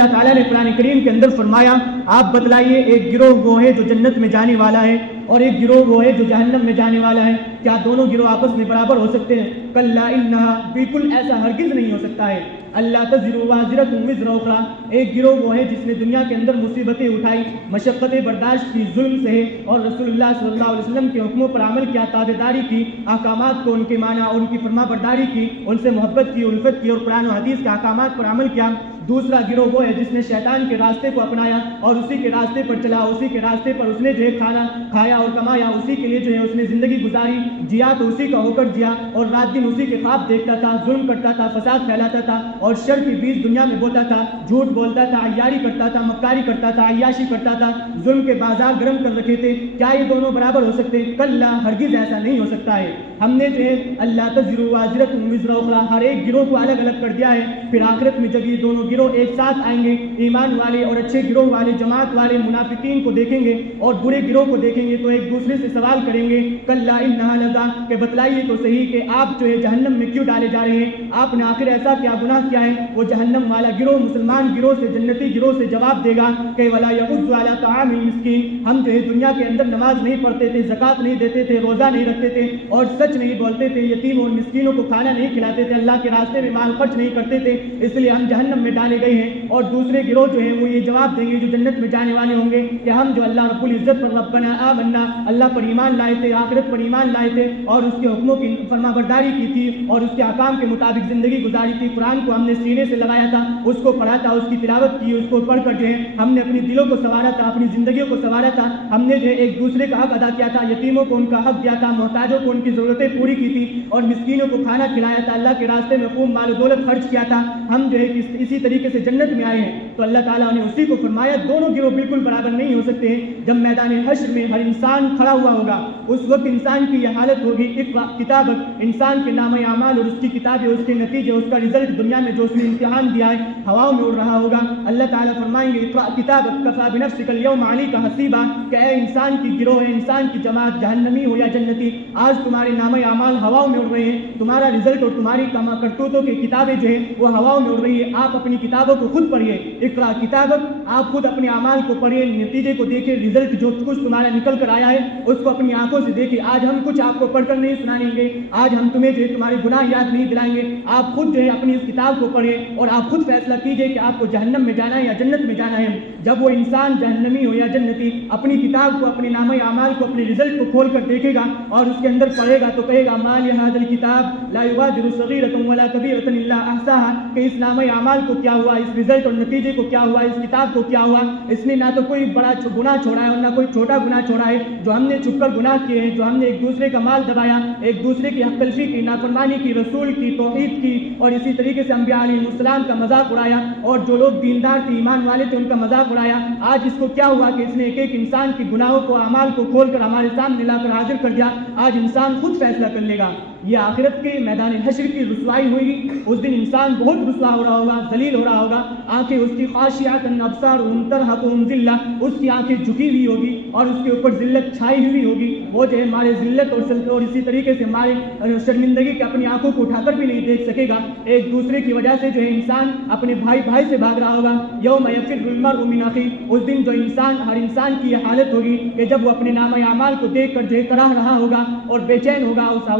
اللہ تعالیٰ نے قرآن کریم کے اندر فرمایا آپ بتلائیے ایک گروہ وہ ہے جو جنت میں جانے والا ہے اور ایک گروہ وہ ہے جو جہنم میں جانے والا ہے، کیا دونوں گروہ آپس میں برابر ہو سکتے ہیں؟ کلا انہا، بالکل ایسا ہرگز نہیں ہو سکتا ہے۔ اللہ تزر وازرۃ وزر اخری، ایک گروہ وہ ہے جس نے دنیا کے اندر مصیبتیں اٹھائی، مشقتیں برداشت کی، ظلم سہے اور رسول اللہ صلی اللہ علیہ وسلم کے حکموں پر عمل کیا، تابعداری کی، احکامات کو ان کے مانا اور ان کی فرما برداری کی، ان سے محبت کی، الفت کی اور قرآن و حدیث کے احکامات پر عمل کیا۔ دوسرا گروہ وہ ہے جس نے شیطان کے راستے کو اپنایا اور اسی کے راستے پر چلا، اسی کے راستے پر اس نے جو ہے کھایا اور کمایا، اسی کے لیے جو ہے اس نے زندگی گزاری، جیا تو اسی کا ہو کر جیا اور رات دن اسی کے خواب دیکھتا تھا، ظلم کرتا تھا، فساد پھیلاتا تھا اور شر کے بیج دنیا میں بوتا تھا، جھوٹ بولتا تھا، عیاری کرتا تھا، مکاری کرتا تھا، عیاشی کرتا تھا، ظلم کے بازار گرم کر رکھے تھے۔ کیا یہ دونوں برابر ہو سکتے؟ کلا، ہرگز ایسا نہیں ہو سکتا ہے۔ ہم نے جو ہے اللہ تزر وازرۃ وزر اخری، ہر ایک گروہ کو الگ الگ کر دیا ہے، پھر آخرت میں جب یہ دونوں گروہ ایک ساتھ آئیں گے، ایمان والے اور اچھے گروہ والے، جماعت والے منافقین کو دیکھیں گے اور برے گروہ کو دیکھیں گے تو ایک دوسرے سے سوال کریں گے، کلا انہا لظی، کہ بتلائیے تو صحیح کہ آپ جو ہے جہنم میں کیوں ڈالے جا رہے ہیں، آپ نے آخر ایسا کیا گناہ کیا ہے؟ وہ جہنم والا گروہ مسلمان گروہ سے، جنتی گروہ سے جواب دے گا کہ ولا یحض علی طعام المسکین، ہم جو ہے دنیا کے اندر نماز نہیں پڑھتے تھے، زکوٰۃ نہیں دیتے تھے، روزہ نہیں رکھتے تھے اور سچ نہیں بولتے تھے، یتیم اور مسکینوں کو کھانا نہیں کھلاتے تھے، اللہ کے راستے میں مال خرچ نہیں کرتے تھے، اس لیے ہم جہنم میں ڈالے گئے ہیں۔ اور دوسرے گروہ جو ہیں وہ یہ جواب دیں گے جو جنت میں جانے والے ہوں گے کہ ہم جو اللہ رب العزت پر ربنا آمنا، اللہ پر ایمان لائے تھے، آخرت پر ایمان لائے تھے اور اس کے حکموں کی فرما برداری کی تھی اور اس کے احکام کے مطابق زندگی گزاری تھی، قرآن کو ہم نے سینے سے لگایا تھا، اس کو پڑھا تھا، اس کی تلاوت کی، اس کو پڑھ کر جو ہے ہم نے اپنی دلوں کو سنوارا تھا، اپنی زندگیوں کو سنوارا تھا، ہم نے جو ہے ایک دوسرے کا حق ادا کیا تھا، یتیموں کو ان کا حق دیا تھا، محتاجوں کو ان کی ضرورتیں پوری کی تھی اور مسکینوں کو کھانا کھلایا تھا، اللہ کے راستے میں خوب مال و دولت خرچ کیا تھا، ہم جو ہے اسی طریقے سے جنت میں آئے ہیں۔ تو اللہ تعالیٰ نے اسی کو فرمایا دونوں گروہ بالکل برابر نہیں ہو سکتے ہیں۔ جب میدان حشر میں ہر انسان کھڑا ہوا ہوگا اس وقت انسان کی یہ حالت ہوگی، اقرأ کتابک، انسان کے نامہ اعمال اور اس کی کتابیں، اس کے نتیجے، اس کا رزلٹ دنیا میں جو اس نے امتحان دیا ہے ہواؤں میں اڑ رہا ہوگا۔ اللہ تعالیٰ فرمائیں گے اقرأ کتابک کفیٰ بنفسک اليوم علیک حسیبا، کہ اے انسان کی گروہ، انسان کی جماعت، جہنمی ہو یا جنتی، آج تمہارے نامہ اعمال ہواؤں میں اڑ رہے ہیں، تمہارا رزلٹ اور تمہاری کرتوتوں کی کتابیں جو ہے وہ ہواؤں میں اڑ رہی ہے۔ آپ اپنی کتابوں کو خود پڑھیے، اقرأ کتابک، آپ خود اپنے اعمال کو پڑھیے، نتیجے کو دیکھیں، رزلٹ جو کچھ تمہارا نکل کر آیا ہے اس کو اپنی آنکھوں سے دیکھیں۔ آج ہم کچھ آپ کو پڑھ کر نہیں سنائیں گے، آج ہم تمہیں جو ہے تمہارے گناہ یاد نہیں دلائیں گے، آپ خود جو ہے اپنی اس کتاب کو پڑھیں اور آپ خود فیصلہ کیجئے کہ آپ کو جہنم میں جانا ہے یا جنت میں جانا ہے۔ جب وہ انسان جہنمی ہو یا جنتی اپنی کتاب کو، اپنے نامہ اعمال کو، اپنے رزلٹ کو کھول کر دیکھے گا اور اس کے اندر پڑھے گا تو کہے گا ما لہذا الکتاب لا یغادر صغیرۃ ولا کبیرۃ الا احصاها، کہ اس نامہ اعمال کو کیا ہوا، اس رزلٹ اور نتیجے کو کیا ہوا، اس کتاب کو کیا ہوا، اس نے نہ تو کوئی بڑا گناہ چھوڑا ہے اور نہ کوئی چھوٹا گناہ چھوڑا ہے۔ جو ہم نے چھپ کر گناہ کیے ہیں، جو ہم نے ایک دوسرے کا مال دبایا، ایک دوسرے کی حق تلفی کی، نافرمانی کی، رسول کی توحید کی اور اسی طریقے سے انبیاء علیہ السلام کا مذاق اڑایا اور جو لوگ دیندار تھے، ایمان والے تھے، ان کا مذاق اڑایا، آج اس کو کیا ہوا کہ اس نے ایک ایک انسان کی گناہوں کو، اعمال کو کھول کر ہمارے سامنے لا کر حاضر کر دیا۔ آج انسان خود فیصلہ کر لے گا۔ یہ آخرت کے میدان حشر کی رسوائی ہوئی، اس دن انسان بہت رسوا ہو رہا ہوگا، ذلیل ہو رہا ہوگا، آنکھیں اس کی خاشعۃ ابصارہم ترہقہم ذلہ، اس کی آنکھیں جھکی ہوئی ہوگی اور اس کے اوپر ذلت چھائی ہوئی ہوگی۔ وہ جو ہے ہمارے ذلت اور اسی طریقے سے ہمارے شرمندگی کے اپنی آنکھوں کو اٹھا کر بھی نہیں دیکھ سکے گا۔ ایک دوسرے کی وجہ سے جو ہے انسان اپنے بھائی سے بھاگ رہا ہوگا۔ یوم یفر المرء من اخیہ، اس دن جو ہر انسان کی یہ حالت ہوگی کہ جب وہ اپنے نامہ اعمال کو دیکھ کر جو ہے کراہ رہا ہوگا اور بے چین ہوگا اس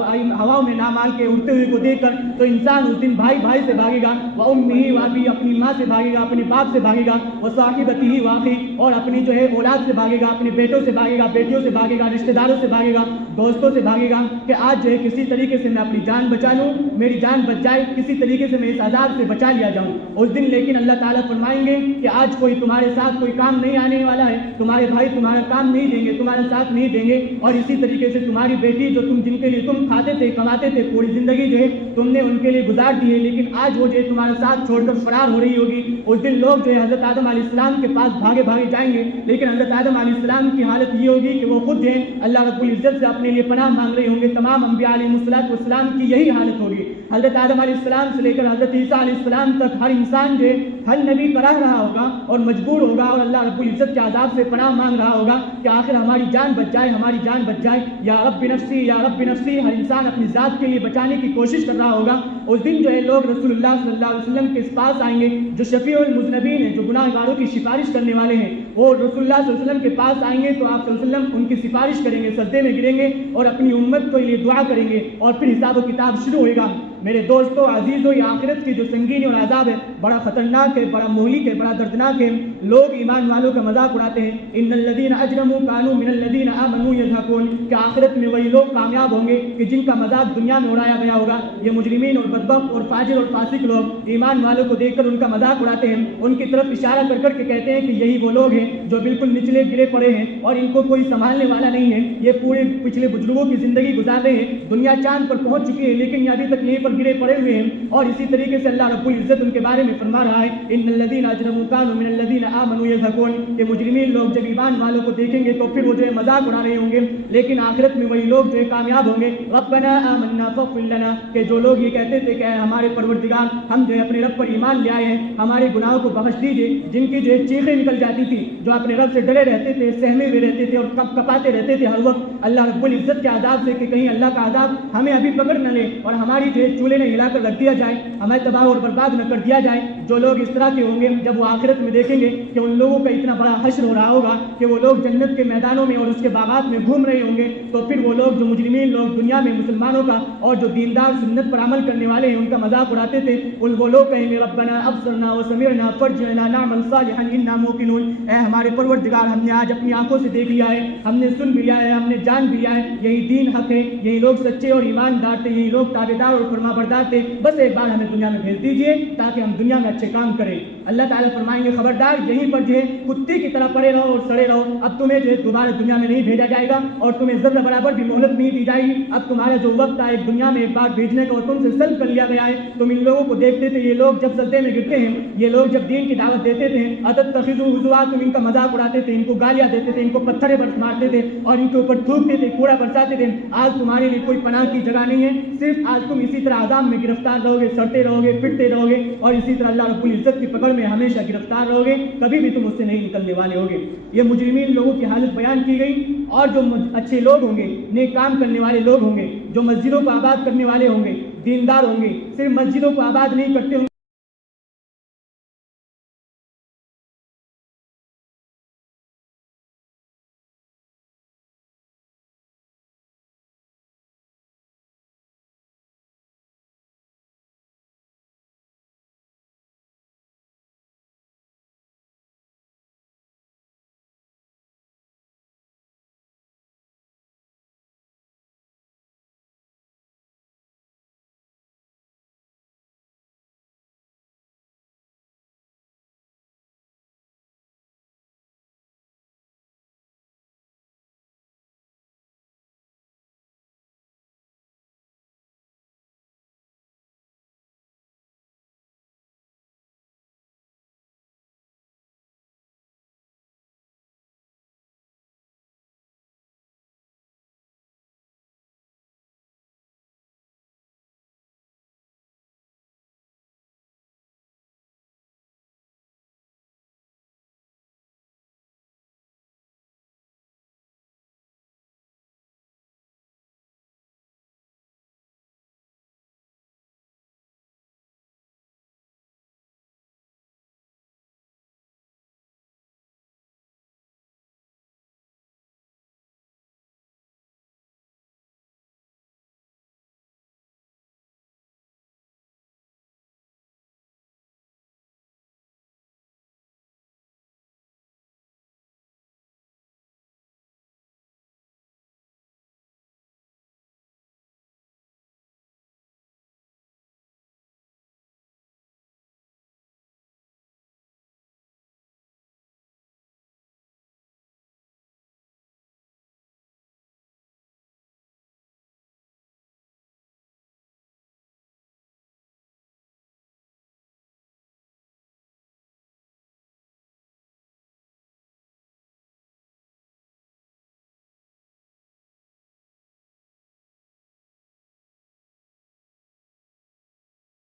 ہواؤں میں نامال کے اڑتے ہوئے کو دیکھ کر، تو انسان اس دن بھائی سے بھاگے گا، وَأُمِّهِ وَأَبِيهِ، اپنی ماں سے بھاگے گا، اپنے باپ سے بھاگے گا، وَصَاحِبَتِهِ وَأَخِيهِ، اور اپنی جو ہے اولاد سے بھاگے گا، اپنے بیٹوں سے بھاگے گا، بیٹیوں سے بھاگے گا، رشتہ داروں سے بھاگے گا، دوستوں سے بھاگے گا کہ آج جو ہے کسی طریقے سے میں اپنی جان بچا لوں، میری جان بچ جائے، کسی طریقے سے میں اس عذاب سے بچا لیا جاؤں۔ اس دن لیکن اللہ تعالیٰ فرمائیں گے کہ آج کوئی تمہارے ساتھ کوئی کام نہیں آنے والا ہے، تمہارے بھائی تمہارا کام نہیں دیں گے، تمہارا ساتھ نہیں دیں گے، اور اسی طریقے سے تمہاری بیٹی جو جن کے لیے تم کھاتے تھے، کماتے تھے، پوری زندگی جو ہے تم نے ان کے لیے گزار دی ہے، لیکن آج وہ جو ہے تمہارا ساتھ چھوڑ کر فرار ہو رہی ہوگی۔ اس دن لوگ جو ہے حضرت آدم علیہ السلام کے پاس بھاگے جائیں گے، لیکن حضرت آدم علیہ السلام کی حالت یہ ہوگی کہ وہ خود جو ہے اللہ رب العزت سے اپنے لیے پناہ مانگ رہے ہوں گے۔ تمام انبیاء علیہ السلام کی یہی حالت ہوگی۔ حضرت آدم علیہ السلام سے لے کر حضرت عیسیٰ علیہ السلام تک ہر انسان جو ہے ہر نبی کراہ رہا ہوگا اور مجبور ہوگا اور اللہ رب العزت کے عذاب سے پناہ مانگ رہا ہوگا کہ آخر ہماری جان بچ جائے، ہماری جان بچ جائے، یا رب نفسی یا رب نفسی، ہر انسان اپنی ذات کے لیے بچانے کی کوشش کر رہا ہوگا۔ اس دن جو ہے لوگ رسول اللہ صلی اللہ علیہ وسلم کے پاس آئیں گے جو شفیع المذنبین ہیں، جو گناہ ایمان والوں کی سفارش کرنے والے ہیں. وہ رسول اللہ صلی اللہ علیہ وسلم کے پاس آئیں گے تو آپ صلی اللہ علیہ وسلم ان کی سفارش کریں گے, سجدے میں گریں گے اور اپنی امت کے لیے دعا کریں گے, اور پھر حساب و کتاب شروع ہوئے گا. میرے دوستو عزیزو, یہ آخرت کی جو سنگینی اور عذاب ہے بڑا خطرناک ہے, بڑا مہلک ہے, بڑا دردناک ہے. لوگ ایمان والوں کا مذاق اڑاتے ہیں. ان الذین اجرموا کانوا من الذین آمنوا یضحکون, کہ آخرت میں وہی لوگ کامیاب ہوں گے کہ جن کا مذاق دنیا میں اڑایا گیا ہوگا. یہ مجرمین اور بدبخت اور فاجر اور فاسق لوگ ایمان والوں کو دیکھ کر ان کا مذاق اڑاتے ہیں, ان کی طرف اشارہ کر کر کے کہتے ہیں کہ یہی وہ لوگ ہیں جو بالکل نچلے گرے پڑے ہیں اور ان کو کوئی سنبھالنے والا نہیں ہے. یہ پورے پچھلے بزرگوں کی زندگی گزار رہے ہیں, دنیا چاند پر پہنچ چکی ہے لیکن یہ ابھی تک یہیں پر گرے پڑے ہوئے ہیں. اور اسی طریقے سے اللہ رب العزت ان کے بارے میں فرما رہا ہے ان الذین اجرموا کانوا من الذین آمنوا یضحکون, کہ مجرمین لوگ جب ایمان والوں کو دیکھیں گے تو پھر وہ جو ہے مذاق اڑا رہے ہوں گے, لیکن آخرت میں وہی لوگ جو ہے کامیاب ہوں گے. ربنا آمنا فاغفر لنا, کہ جو لوگ یہ کہتے تھے کہ اے ہمارے پروردگار ہم جو ہے اپنے رب پر ایمان لے آئے ہیں, ہمارے گناہوں کو بخش دیجیے. جن کی جو ہے چیخیں نکل جاتی تھی, جو اپنے رب سے ڈرے رہتے تھے, سہمے ہوئے رہتے تھے اور کپاتے رہتے تھے ہر وقت اللہ رب العزت کے عذاب سے, کہ کہیں اللہ کا عذاب ہمیں ابھی پکڑ نہ لے اور ہماری جو ہے چولہے نے ہلا کر رکھ دیا جائے, ہمیں تباہ اور برباد نہ کر دیا جائے. جو لوگ اس طرح کے ہوں گے جب وہ آخرت میں دیکھیں گے کہ ان لوگوں کا اتنا بڑا حشر ہو رہا ہوگا کہ وہ لوگ جنت کے میدانوں میں اور اس کے باغات میں گھوم رہے ہوں گے, تو پھر وہ لوگ جو مجرمین لوگ دنیا میں مسلمانوں کا اور جو دیندار سنت پر عمل کرنے والے ہیں ان کا مذاق اڑاتے تھے, ان وہ لوگ کہیں گے ربنا ابصرنا وسمعنا فرجعنا نعمل صالحا انا موقنون, اے ہمارے پروردگار ہم نے آج اپنی آنکھوں سے دیکھ لیا ہے, ہم نے سن بھی لیا ہے, ہم نے جان بھی لیا ہے, یہی دین حق ہے, یہی لوگ سچے اور ایماندار تھے, یہی لوگ تابعدار اور فرما بردار تھے, بس ایک بار ہمیں دنیا میں بھیج دیجیے تاکہ ہم دنیا میں اچھے کام کریں. اللہ تعالیٰ فرمائیں گے خبردار یہیں پر جو ہے کتے کی طرح پڑے رہو اور سڑے رہو, اب تمہیں جو ہے دوبارہ دنیا میں نہیں بھیجا جائے گا اور تمہیں ذرہ برابر بھی مہلت نہیں دی جائے گی. اب تمہارا جو وقت ہے ایک دنیا میں ایک بار بھیجنے کا اور تم سے سلب کر لیا گیا ہے. تم ان لوگوں کو دیکھتے تھے, یہ لوگ جب سجدے میں گرتے ہیں, یہ لوگ جب دین کی دعوت دیتے تھے, اتتخذوا ہزوا, تم ان کا مذاق اڑاتے تھے, ان کو گالیاں دیتے تھے, ان کو پتھریں مارتے تھے اور ان کے اوپر تھوکتے تھے, کوڑا برساتے تھے. آج تمہارے لیے کوئی پناہ کی جگہ نہیں ہے, صرف آج تم اسی طرح عذاب میں گرفتار رہو گے, سڑتے رہو گے, پٹتے رہو گے اور اسی طرح اللہ رب العزت کی پکڑ میں ہمیشہ گرفتار رہو گے, کبھی بھی تم اس سے نہیں نکلنے والے ہوگے. یہ مجرمین لوگوں کی حالت بیان کی گئی. اور جو اچھے لوگ ہوں گے, نیک کام کرنے والے لوگ ہوں گے, جو مسجدوں کو آباد کرنے والے ہوں گے, دیندار ہوں گے, صرف مسجدوں کو آباد نہیں کرتے ہوں گے